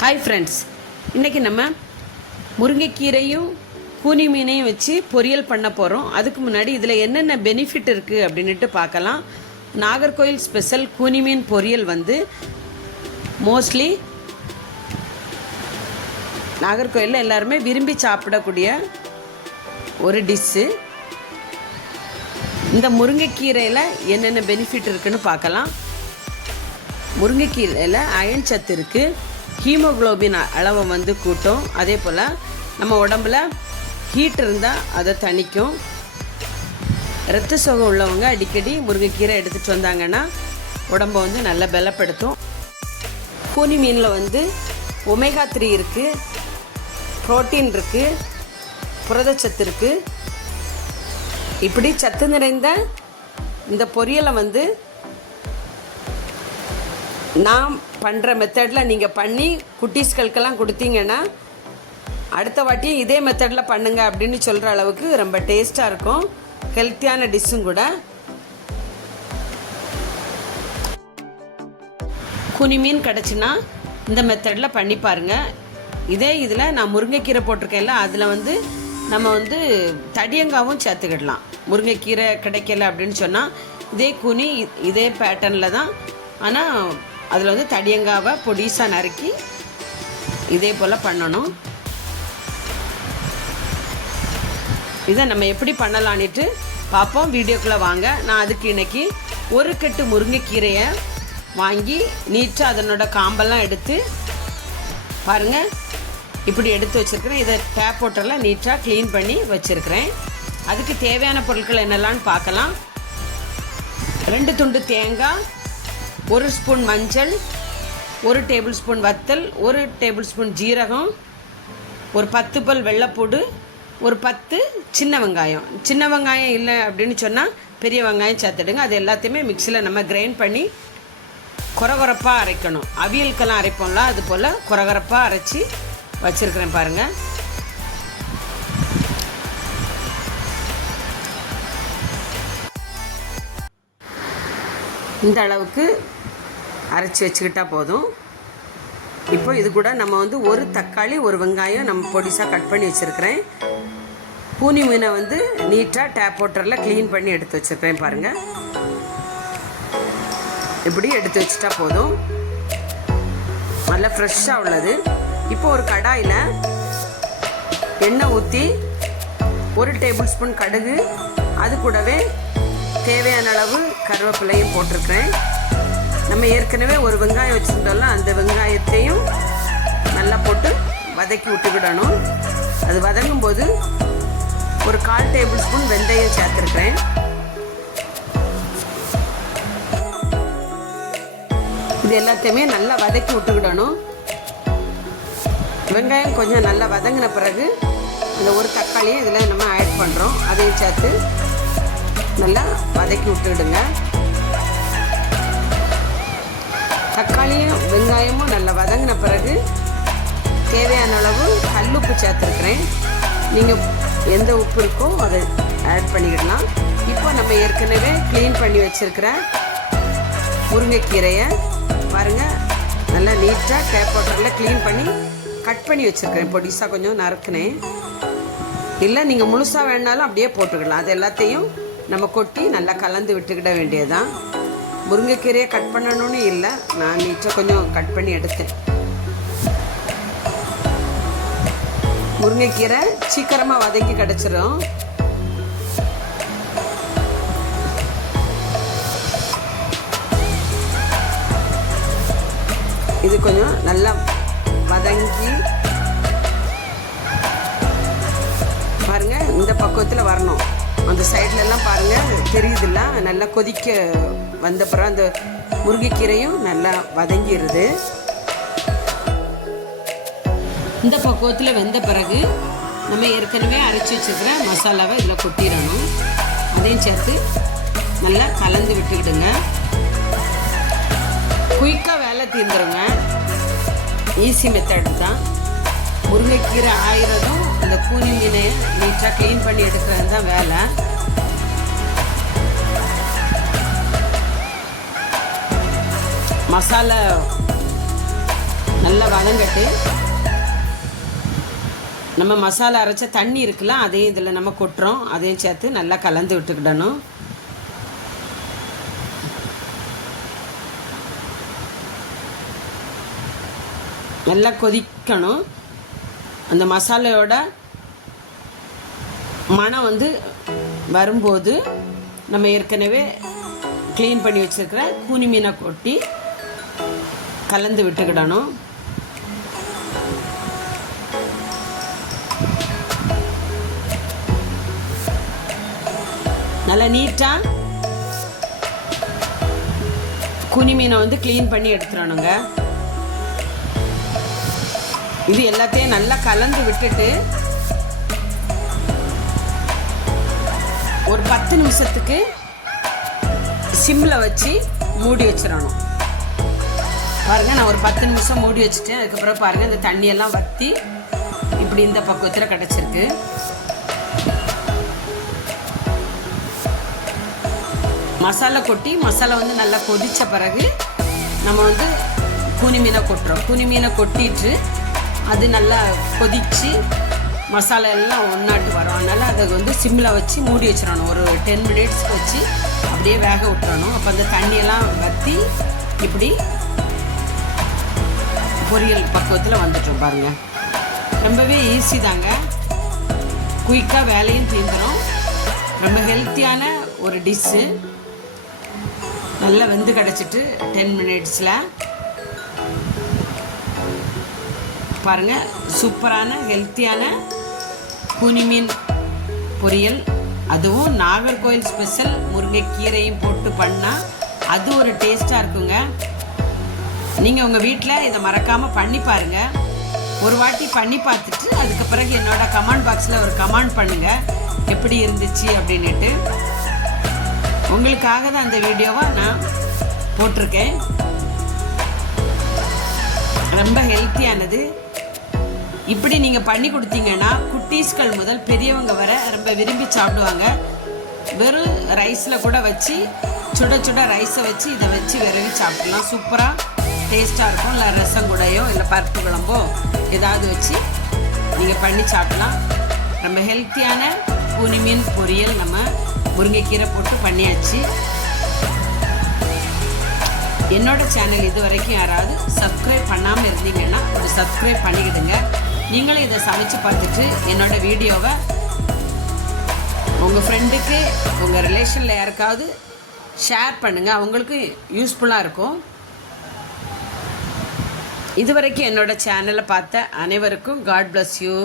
Hi friends, இன்றைக்கி நம்ம முருங்கைக்கீரையும் கூனி மீனையும் வச்சு பொரியல் பண்ண போகிறோம். அதுக்கு முன்னாடி இதில் என்னென்ன பெனிஃபிட் இருக்குது அப்படின்ட்டு பார்க்கலாம். நாகர்கோயில் ஸ்பெஷல் கூனி மீன் பொரியல் வந்து மோஸ்ட்லி நாகர்கோயிலில் எல்லாருமே விரும்பி சாப்பிடக்கூடிய ஒரு டிஷ்ஷு. இந்த முருங்கைக்கீரையில் என்னென்ன பெனிஃபிட் இருக்குதுன்னு பார்க்கலாம். முருங்கைக்கீரையில் அயன் சத்து இருக்குது, ஹீமோகுளோபின் அளவை வந்து கூட்டும். அதே போல் நம்ம உடம்புல ஹீட் இருந்தால் அதை தணிக்கும். இரத்த சோகை உள்ளவங்க அடிக்கடி முருங்கைக்கீரை எடுத்துகிட்டு வந்தாங்கன்னா உடம்பை வந்து நல்லா பலப்படுத்தும். கூனி மீனில் வந்து ஒமேகா 3 இருக்குது, புரோட்டீன் இருக்குது, புரதச்சத்து இருக்குது. இப்படி சத்து நிறைந்த இந்த பொரியலை வந்து நான் பண்ணுற மெத்தடில் நீங்கள் பண்ணி குட்டீஸ்களுக்கெல்லாம் கொடுத்தீங்கன்னா அடுத்த வாட்டியும் இதே மெத்தடில் பண்ணுங்க அப்படின்னு சொல்கிற அளவுக்கு ரொம்ப டேஸ்ட்டாக இருக்கும். ஹெல்த்தியான டிஷ்ஷும் கூட. கூனி மீன் கிடச்சின்னா இந்த மெத்தடில் பண்ணி பாருங்கள். இதே இதில் நான் முருங்கைக்கீரை போட்டிருக்கேன்ல, அதில் வந்து நம்ம வந்து தடியங்காவும் சேர்த்துக்கிடலாம். முருங்கைக்கீரை கிடைக்கல அப்படின்னு சொன்னால் இதே கூனி இதே பேட்டர்னில் தான், ஆனால் அதில் வந்து தடியங்காவை பொடிசாக நறுக்கி இதே போல் பண்ணணும். இதை நம்ம எப்படி பண்ணலான்ட்டு பார்ப்போம். வீடியோக்குள்ளே வாங்க. நான் அதுக்கு இன்றைக்கி ஒரு கட்டு முருங்கைக்கீரையை வாங்கி நீட்டாக அதனோட காம்பெல்லாம் எடுத்து பாருங்கள் இப்படி எடுத்து வச்சுருக்கிறேன். இதை டேப் வாட்டரில் நீட்டாக க்ளீன் பண்ணி வச்சுருக்கிறேன். அதுக்கு தேவையான பொருட்கள் என்னெல்லாம்னு பார்க்கலாம். 2 துண்டு தேங்காய், 1 ஸ்பூன் மஞ்சள், 1 டேபிள் ஸ்பூன் வத்தல், 1 டேபிள் ஸ்பூன் ஜீரகம், ஒரு 10 பல் வெள்ளைப்பூடு, ஒரு 10 சின்ன வெங்காயம். சின்ன வெங்காயம் இல்லை அப்படின்னு சொன்னால் பெரிய வெங்காயம் சேர்த்துடுங்க. அது எல்லாத்தையுமே மிக்சியில் நம்ம கிரைண்ட் பண்ணி கொரகொரப்பாக அரைக்கணும். அவியலுக்கெல்லாம் அரைப்போம்ல, அது போல் கொரகொரப்பாக அரைச்சி வச்சுருக்கிறேன் பாருங்கள். இந்த அளவுக்கு அரைச்சி வச்சுக்கிட்டால் போதும். இப்போ இது கூட நம்ம வந்து ஒரு தக்காளி, ஒரு வெங்காயம் நம்ம பொடிசாக கட் பண்ணி வச்சுருக்கிறேன். கூனி மீனை வந்து நீட்டாக டேப் வாட்டரில் க்ளீன் பண்ணி எடுத்து வச்சுருக்கிறேன் பாருங்கள். இப்படி எடுத்து வச்சுட்டா போதும். நல்லா ஃப்ரெஷ்ஷாக உள்ளது. இப்போ ஒரு கடாயில் எண்ணெய் ஊற்றி 1 டேபிள் ஸ்பூன் கடுகு, அது கூடவே தேவையான அளவு கருவேப்பிலையும் போட்டிருக்கிறேன். நம்ம ஏற்கனவே ஒரு வெங்காயம் வச்சுருந்தோம்ல, அந்த வெங்காயத்தையும் நல்லா போட்டு வதக்கி விட்டுக்கிடணும். அது வதங்கும் போது ஒரு 1/4 டேபிள் ஸ்பூன் வெந்தயம் சேர்த்துருக்கிறேன். இது எல்லாத்தையுமே நல்லா வதக்கி விட்டுக்கிடணும். வெங்காயம் கொஞ்சம் நல்லா வதங்கின பிறகு அந்த ஒரு தக்காளியை இதில் நம்ம ஆட் பண்ணுறோம். அதையும் சேர்த்து நல்லா வதக்கி விட்டுடுங்க. தக்காளியும் வெங்காயமும் நல்லா வதங்கின பிறகு தேவையான அளவு கல்லுப்பு சேர்த்துருக்குறேன். நீங்கள் எந்த உப்பு இருக்கோ அதை ஆட் பண்ணிக்கிடலாம். இப்போ நம்ம ஏற்கனவே க்ளீன் பண்ணி வச்சுருக்கிற முருங்கைக்கீரையை பாருங்கள், நல்லா நீட்டாக டேப் வாட்டரில் க்ளீன் பண்ணி கட் பண்ணி வச்சுருக்கிறேன். பொடிசாக கொஞ்சம் நறுக்குனேன். இல்லை நீங்கள் முழுசாக வேணாலும் அப்படியே போட்டுக்கலாம். அது எல்லாத்தையும் நம்ம கொட்டி நல்லா கலந்து விட்டுக்கிட வேண்டியதுதான். முருங்கைக்கீரையை கட் பண்ணணும்னு இல்லை, நான் நீட்டாக கொஞ்சம் கட் பண்ணி எடுத்தேன். முருங்கைக்கீரை சீக்கிரமாக வதங்கி கிடச்சிரும். இது கொஞ்சம் நல்லா வதங்கி பாருங்கள், இந்த பக்குவத்தில் வரணும். அந்த சைட்லலாம் பாருங்கள் தெரியுதுல்ல, நல்லா கொதிக்க வந்த பிறகு அந்த முருங்கைக்கீரையும் நல்லா வதங்கிடுது. இந்த பக்குவத்தில் வெந்த பிறகு நம்ம ஏற்கனவே அரைச்சி வச்சுருக்கிற மசாலாவை இதில் கொட்டிடணும். அதையும் சேர்த்து நல்லா கலந்து விட்டுக்கிடுங்க. குயிக்காக வேலை தீர்ந்துருங்க. ஈஸி மெத்தட் தான். முருங்கைக்கீரை ஆயிரதும் அந்த கூனி மீனை நீட்டாக க்ளீன் பண்ணி எடுக்கிறது தான் வேலை. மசாலா நல்லா வதங்கட்டு. நம்ம மசாலா அரைச்ச தண்ணி இருக்குல்ல, அதையும் இதில் நம்ம கொட்டுறோம். அதையும் சேர்த்து நல்லா கலந்து விட்டுக்கிடணும். நல்லா கொதிக்கணும். அந்த மசாலையோட மணம் வந்து வரும்போது நம்ம ஏற்கனவே க்ளீன் பண்ணி வச்சுருக்கிற கூனி மீனை கொட்டி கலந்து விட்டுக்கிடணும். நல்லா நீட்டாக கூனி மீனை வந்து க்ளீன் பண்ணி எடுத்துடணுங்க. இது எல்லாத்தையும் நல்லா கலந்து விட்டுட்டு ஒரு 10 நிமிஷத்துக்கு சிம்மில் வச்சு மூடி வச்சிடணும். பாருங்கள், நான் ஒரு 10 நிமிஷம் மூடி வச்சுட்டேன். அதுக்கப்புறம் பாருங்கள், இந்த தண்ணியெல்லாம் வற்றி இப்படி இந்த பக்குவத்தில் கிடச்சிருக்கு. மசாலா கொட்டி மசாலா வந்து நல்லா கொதித்த பிறகு நம்ம வந்து கூனி மீனை கொட்டுறோம். கூனி மீனை கொட்டிட்டு அது நல்லா கொதித்து மசாலா எல்லாம் ஒன்றாட்டு வரும். அதனால் அதை வந்து சிம்மில் வச்சு மூடி வச்சிடணும். ஒரு 10 மினிட்ஸ்க்கு வச்சு அப்படியே வேக விட்டுறணும். அப்போ அந்த தண்ணியெல்லாம் வற்றி இப்படி பொரியல் பக்குவத்தில் வந்துட்டோம். பாருங்கள், ரொம்பவே ஈஸி தாங்க. குயிக்காக வேலையும் தீர்ந்துடும். ரொம்ப ஹெல்த்தியான ஒரு டிஷ்ஷு. நல்லா வெந்து கிடச்சிட்டு 10 மினிட்ஸில் பாருங்கள், சூப்பரான ஹெல்த்தியான கூனி மீன் பொரியல். அதுவும் நாகர்கோவில் ஸ்பெஷல் முருங்கைக்கீரையும் போட்டு பண்ணால் அது ஒரு டேஸ்ட்டாக இருக்குங்க. நீங்கள் உங்கள் வீட்டில் இதை மறக்காமல் பண்ணி பாருங்கள். ஒரு வாட்டி பண்ணி பார்த்துட்டு அதுக்கு பிறகு என்னோடய கமெண்ட் பாக்ஸில் ஒரு கமெண்ட் பண்ணுங்கள் எப்படி இருந்துச்சு அப்படின்ட்டு. உங்களுக்காக தான் அந்த வீடியோவை நான் போட்டிருக்கேன். ரொம்ப ஹெல்த்தியானது. இப்படி நீங்கள் பண்ணி கொடுத்தீங்கன்னா குட்டீஸ்கள் முதல் பெரியவங்க வர ரொம்ப விரும்பி சாப்பிடுவாங்க. வெறும் ரைஸில் கூட வச்சு சுட சுட ரைஸை வச்சு இதை வச்சு விரவி சாப்பிடலாம். சூப்பராக டேஸ்ட்டாக இருக்கும். இல்லை ரசம் கூடையோ இல்லை பருப்பு குழம்போ ஏதாவது வச்சு நீங்கள் பண்ணி சாப்பிடலாம். ரொம்ப ஹெல்த்தியான கூனி மீன் பொரியல் நம்ம முருங்கைக்கீரை போட்டு பண்ணியாச்சு. என்னோடய சேனல் இது வரைக்கும் யாராவது சப்ஸ்கிரைப் பண்ணாமல் இருந்தீங்கன்னா ஒரு சப்ஸ்கிரைப் பண்ணிக்கிடுங்க. நீங்களும் இதை சமைச்சு பார்த்துட்டு என்னோடய வீடியோவை உங்கள் ஃப்ரெண்டுக்கு உங்கள் ரிலேஷனில் யாருக்காவது ஷேர் பண்ணுங்கள். அவங்களுக்கு யூஸ்ஃபுல்லாக இருக்கும். இது வரைக்கும் என்னோடய சேனலை பார்த்த அனைவருக்கும் காட் பிளஸ் யூ.